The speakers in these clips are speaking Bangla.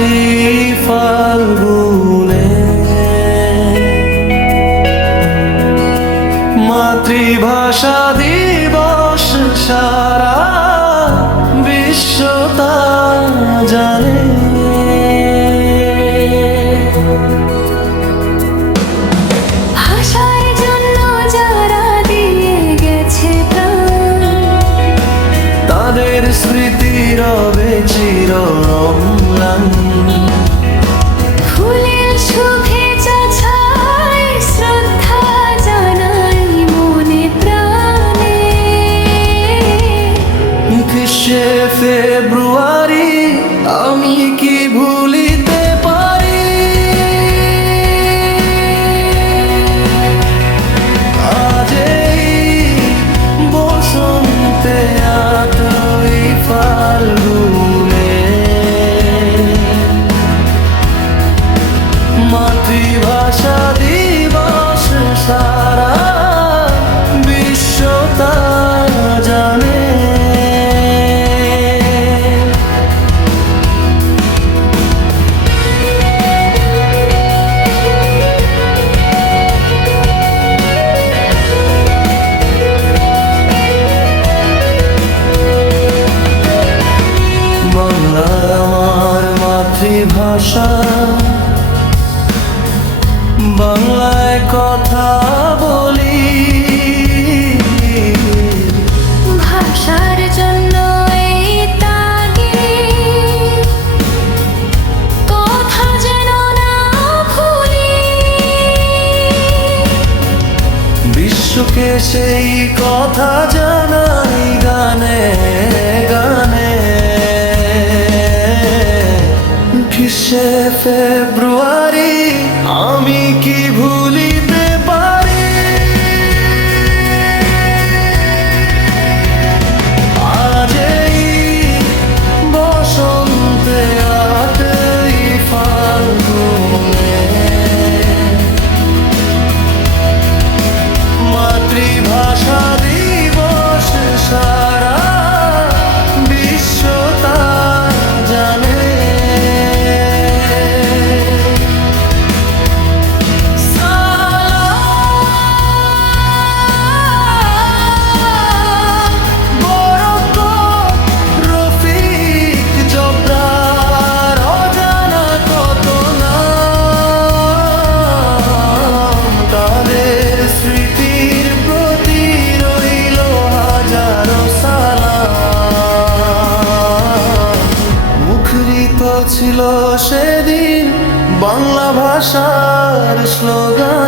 আটি ফাল্গুনে। মাতৃভাষা দিবস সারা তাদের স্মৃতি রবে চির অম্লান ফেব্রুয়ারি আমি কি ভুলিতে মাতৃভাষা বাংলায় কথা বলি। ভাষার জন্য বিশ্বকে সেই কথা জানাই গানে গানে। ফেব্রুয়ারি আমি কি ভুলিতে পারি? মাতৃভাষা দিবস সারা সেদিন বাংলা ভাষার স্লোগানে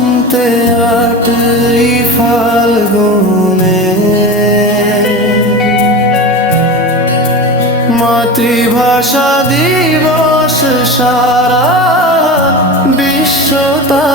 বসন্তে আটই ফাল্গুনে। মাতৃভাষা দিবস সারা বিশ্বতা